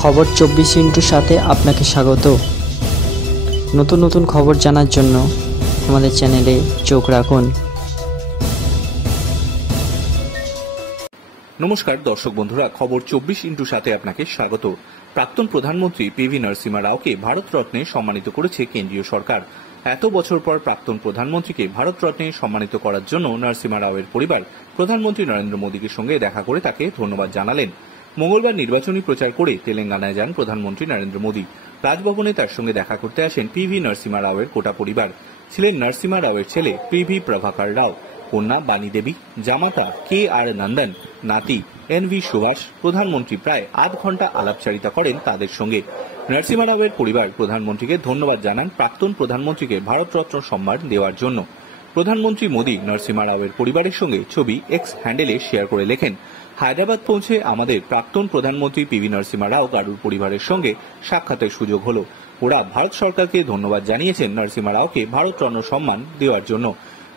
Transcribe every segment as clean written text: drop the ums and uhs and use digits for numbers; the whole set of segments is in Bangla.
খবর 24 সাথে আপনাকে স্বাগত। নতুন নতুন খবর জানার জন্য আমাদের চ্যানেলে চোখ রাখুন। নমস্কার দর্শক বন্ধুরা, খবর 24 আপনাকে স্বাগত। প্রাক্তন প্রধানমন্ত্রী পিভি নরসিমহা রাওকে ভারত রত্নে সম্মানিত করেছে কেন্দ্রীয় সরকার। এত বছর পর প্রাক্তন প্রধানমন্ত্রীকে ভারত রত্নে সম্মানিত করার জন্য নরসিমহা রাওয়ের পরিবার প্রধানমন্ত্রী নরেন্দ্র মোদীর সঙ্গে দেখা করে তাকে ধন্যবাদ জানালেন। মঙ্গলবার নির্বাচনী প্রচার করে তেলেঙ্গানায় যান প্রধানমন্ত্রী নরেন্দ্র মোদী। রাজভবনে তার সঙ্গে দেখা করতে আসেন পিভি নরসিমহা রাওয়ের গোটা পরিবার। ছিলেন নরসিমহা রাওয়ের ছেলে পিভি প্রভাকর রাও, কন্যা বাণী দেবী, জামাতা কে আর নন্দন, নাতি এন.ভি. সুভাষ। প্রধানমন্ত্রী প্রায় আধ ঘন্টা আলাপচারিতা করেন তাদের সঙ্গে। নরসিমহা রাওয়ের পরিবার প্রধানমন্ত্রীকে ধন্যবাদ জানান প্রাক্তন প্রধানমন্ত্রীকে ভারতরত্ন সম্মান দেওয়ার জন্য। প্রধানমন্ত্রী মোদী নরসিমহা রাওয়ের পরিবারের সঙ্গে ছবি এক্স হ্যান্ডেলে শেয়ার করে লেখেন, হায়দ্রাবাদ পৌঁছে আমাদের প্রাক্তন প্রধানমন্ত্রী পিভি নরসিমহা রাও গারুর পরিবারের সঙ্গে সাক্ষাতের সুযোগ হলো। ওরা ভারত সরকারকে ধন্যবাদ জানিয়েছেন নরসিমহা রাওকে ভারতরত্ন সম্মান দেওয়ার জন্য।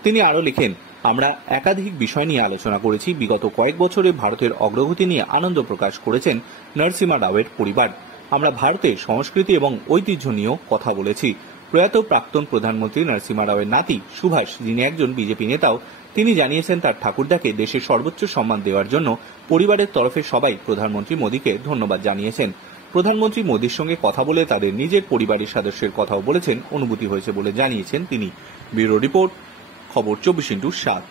তিনি আরও লিখেন, আমরা একাধিক বিষয় নিয়ে আলোচনা করেছি। বিগত কয়েক বছরে ভারতের অগ্রগতি নিয়ে আনন্দ প্রকাশ করেছেন নরসিমহা রাওয়ের পরিবার। আমরা ভারতের সংস্কৃতি এবং ঐতিহ্য নিয়েও কথা বলেছি। প্রয়াত প্রাক্তন প্রধানমন্ত্রী নরসিমহা রাওয়ের নাতি সুভাষ, যিনি একজন বিজেপি নেতাও, তিনি জানিয়েছেন তার ঠাকুরদাকে দেশের সর্বোচ্চ সম্মান দেওয়ার জন্য পরিবারের তরফে সবাই প্রধানমন্ত্রী মোদীকে ধন্যবাদ জানিয়েছেন। প্রধানমন্ত্রী মোদীর সঙ্গে কথা বলে তাদের নিজের পরিবারের সদস্যের কথাও বলেছেন, অনুভূতি হয়েছে বলে জানিয়েছেন তিনি। ব্যুরো রিপোর্ট, খবর 24/7।